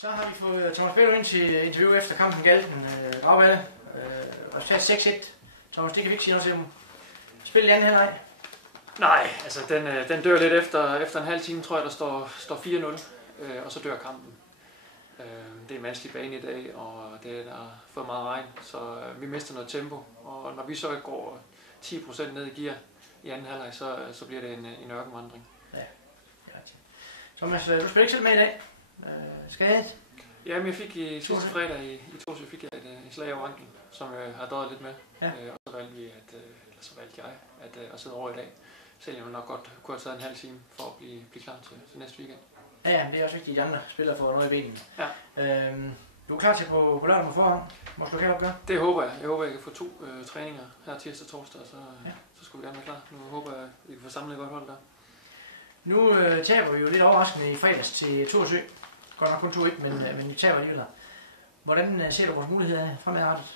Så har vi fået Thomas Bækker ind til interview efter kampen Galten Dragballe. Resultat 6-1. Thomas, det kan vi ikke sige noget til dem. Spil i anden halvleg? Nej, altså den dør lidt efter en halv time, tror jeg, der står 4-0, og så dør kampen. Det er en vanskelig bane i dag, og det er der for meget regn, så vi mister noget tempo. Og når vi så går 10% ned i gear i anden halvleg, så bliver det en ørkenvandring. Ja, det er rigtigt. Thomas, du spiller ikke selv med i dag. Skadet? Jamen, jeg fik i sidste fredag i Torsø fik jeg et slag over anklen, som jeg har døjet lidt med. Ja. Og så valgte jeg at sidde over i dag. Selvom jeg nok godt kunne have taget en halv time for at blive klar til næste weekend. Ja, det er også vigtigt, at de andre spillere får noget i benene. Ja. Du er klar til på lørdag på forhånd? Vores lokalopgør? Det håber jeg. Jeg håber, jeg kan få 2 træninger her tirsdag og torsdag, så skulle vi gerne være klar. Nu håber jeg, at vi kan få samlet et godt hold der. Nu taber vi jo lidt overraskende i fredags til Torsø. Godt nok kun 2-1, men vi taber alligevel. Hvordan ser du vores muligheder fremadrettet?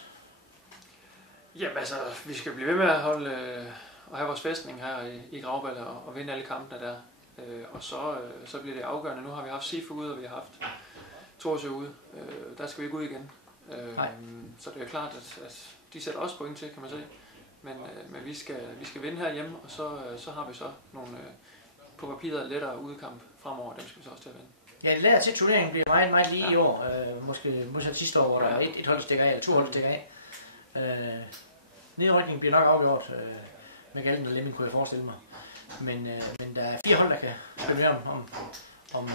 Jamen altså, vi skal blive ved med at have vores fæstning her i Dragballe og vinde alle kampene der. Og så bliver det afgørende. Nu har vi haft Sifu ude, og vi har haft Torsø ude. Der skal vi ikke ud igen. Så det er klart, at de sætter også point til, kan man se. Men vi skal vinde herhjemme, og så har vi så nogle på papiret lettere udekamp fremover. Dem skal vi så også til at vinde. Ja, det lader til, at turneringen bliver meget, meget lige i år. Måske modsat sidste år, hvor der var et hold stikker af, eller 2 hold stikker af. Nedrykningen bliver nok afgjort med Galten og Lemming, kunne jeg forestille mig. Men der er 4 hold, der kan spille med om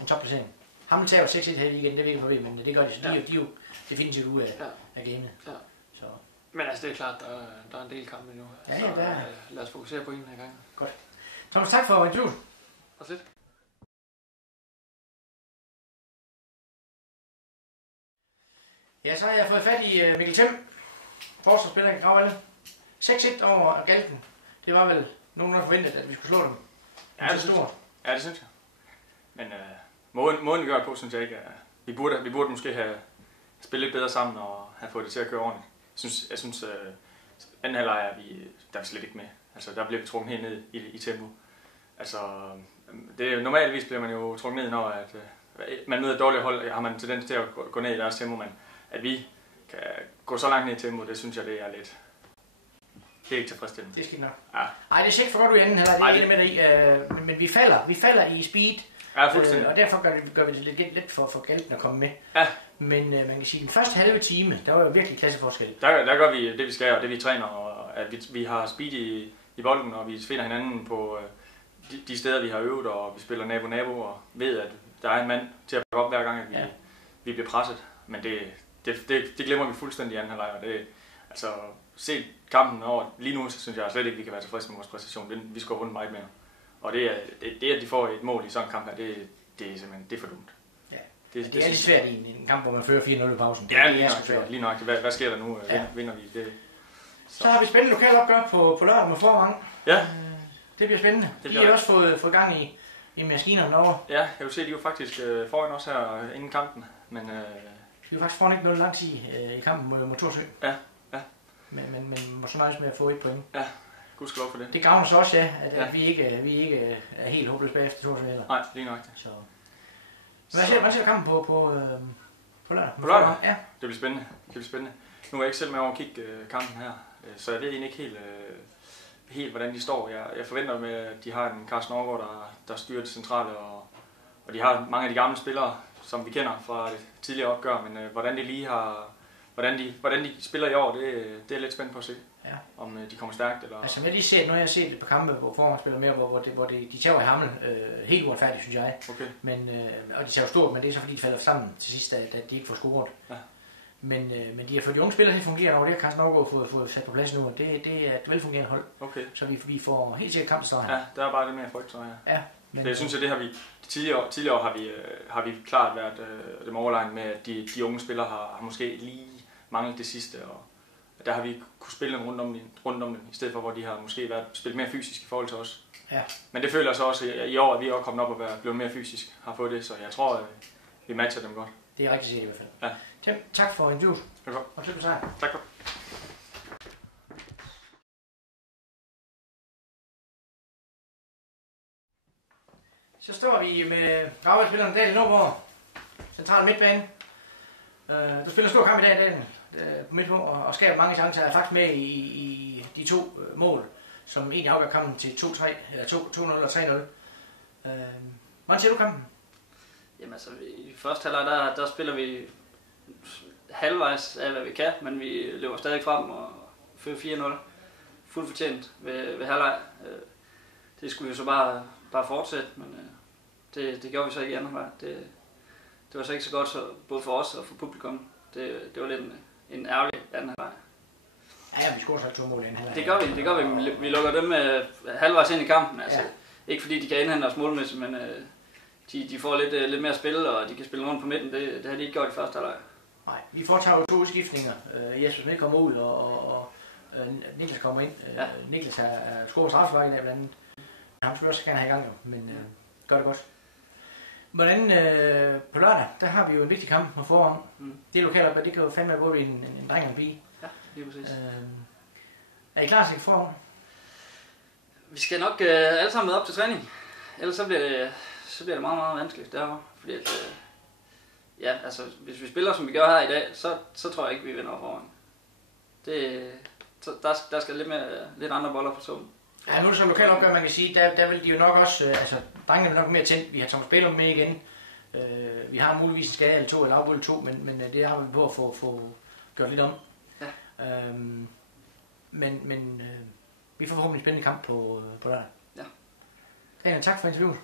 en topplacering. Hamel tager 6-1 her igen, det ved jeg ikke, men det gør de, så de er jo definitivt ude af gamet. Ja. Så. Men altså, det er klart, der er en del kampe nu. Ja, så der. Lad os fokusere på en her gang. Godt. Thomas, tak for interviewet. Og lidt. Ja, så har jeg fået fat i Mikkel Thiem, forsvarsspiller i Dragballe. 6-1 over Galten. Det var vel nogenlunde forventet, at vi skulle slå dem. Ja, det synes jeg. Ja, det synes jeg. Men måden vi gør det på, synes jeg ikke. Vi burde måske have spillet bedre sammen og have fået det til at køre ordentligt. Jeg synes anden halvleg der er vi slet ikke med. Altså, der bliver vi trukket helt ned i tempo. Altså, normalvis bliver man jo trukket ned, når man møder et dårligt hold, har man tendens til at gå ned i deres tempo, men at vi kan gå så langt ned i tempo, det synes jeg, det er lidt. Det er ikke tilfredsstillende. Det er skidt nok. Ja. Ej, det er ikke for godt ud i anden halvleg, det er det med i. Men vi falder i speed. Ja, fuldstændig. Og derfor gør vi det lidt let for Galten at komme med. Ja. Men man kan sige, at den første halve time, der var jo virkelig klasseforskel. Der gør vi det, vi skal, og det vi træner, og at vi har speed i bolden, og vi finder hinanden på de steder, vi har øvet, og vi spiller nabo, og ved, at der er en mand til at bakke op hver gang, at vi bliver presset. Men det glemmer vi fuldstændig i anden halvleg, og det, altså, set kampen over lige nu, så synes jeg slet ikke, vi kan være tilfredse med vores præstation. Vi skal rundt meget mere. Og det, at de får et mål i sådan en kamp her, det er simpelthen for dumt. Ja. Det er lidt svært i en kamp, hvor man fører 4-0 i pausen. Ja, lige nok. Hvad sker der nu? Vinder vi det? Så har vi spændende lokalopgør på lørdag med forrang. Ja. Det bliver spændende. De har også fået gang i maskinerne derovre. Ja, jeg vil se, de er jo faktisk foran os her inden kampen. Men, de er faktisk foran ikke noget lang tid i kampen mod Torsø. Ja. Men måske meget med at få 1 point. Ja, gudskelov for det. Det gavner så også, at vi ikke er helt håbløse bagefter Torsø heller. Nej, lige nok. Så. Hvad ser kampen på lørdag? På lørdag? Ja. Det bliver spændende. Nu er jeg ikke selv med over at kigge kampen her, så jeg ved egentlig ikke helt hvordan de står. Jeg forventer med, at de har en Carsten Aargaard, der styrer det centrale, og de har mange af de gamle spillere, som vi kender fra det tidligere opgør, men hvordan de spiller i år, det er jeg lidt spændt på at se. Ja. Om de kommer stærkt eller. Altså nu har jeg set et par kampe, hvor forhånd spiller mere, hvor de tager i Hamel helt uretfærdigt, synes jeg. Okay. Men og de tager stort, men det er så fordi de falder sammen til sidst, da de ikke får scoret. Ja. Men de har fået de unge spillere til at fungere, og det har Carsten Aargaard fået sat på plads nu, og det er et velfungerende hold. Okay. Så vi får helt sikkert kampstøj her. Ja, der er bare det mere frygt, så ja. Men jeg synes, at det har vi tidligere har vi klart været dem overlegen med, at de unge spillere har måske lige manglet det sidste, og der har vi kunne spille dem rundt om dem, i stedet for, hvor de har måske været spillet mere fysisk i forhold til os. Ja. Men det føler jeg så også, at i år er vi også kommet op og blevet mere fysisk, har fået det, så jeg tror, at vi matcher dem godt. Det er rigtig sikkert i hvert fald. Ja. Thiem, tak for interviewet. Velkommen. Og tillykke med sejren. Tak for. Så står vi med Dragballe-spilleren Daniel Nordborg. central midtbane. Du spiller stor kamp i dag, Dan, på midtpunkt, og skaber mange chancer. Er faktisk med i de 2 mål, som egentlig afgør kampen til 2-3, eller 2-0 og 3-0. Hvordan ser du kampen? Jamen altså, i første halvleg, der spiller vi halvvejs af, hvad vi kan, men vi løber stadig frem og fører 4-0. Fuldt fortjent ved halvleg. Det skulle vi så bare fortsætte, men det gjorde vi så ikke i anden halvleg. Det var så ikke så godt, så både for os og for publikum. Det var lidt en ærgerlig anden halvleg. Ja, vi scorer så 2 mål i anden halvleg. Det gør vi. Vi lukker dem halvvejs ind i kampen. Altså, ja. Ikke fordi de kan indhente os målmæssigt, men de får lidt mere spil, og de kan spille rundt på midten. Det har de ikke gjort i første halvleg. Nej, vi foretager jo 2 udskiftninger. Jesper Smed kommer ud, og Niklas kommer ind. Ja. Niklas har scoret straffespark i dag blandt andet. Han skulle også gerne have i gang, men gør det godt. Hvordan på lørdag, der har vi jo en vigtig kamp på forhånd. Det er lokalt, det kan jo fandme være både en dreng og en pige. Ja, lige præcis. Er I klar til forhånd? Vi skal nok alle sammen med op til træning. Ellers så bliver det meget, meget vanskeligt derovre. Fordi at, ja, altså, hvis vi spiller, som vi gør her i dag, så tror jeg ikke, vi vinder op foran. Der skal lidt andre boller på summen. Ja, nu er det så lokalt opgør, man kan sige, der vil de jo nok også, altså drengene vil nok mere tændt. Vi har Thomas Bælum med igen. Vi har muligvis en skade eller 2, eller afbud 2, men det har vi på at få gjort lidt om. Ja. Men vi får forhåbentlig en spændende kamp på lørdag. Ja. Daniel, tak for interviewet.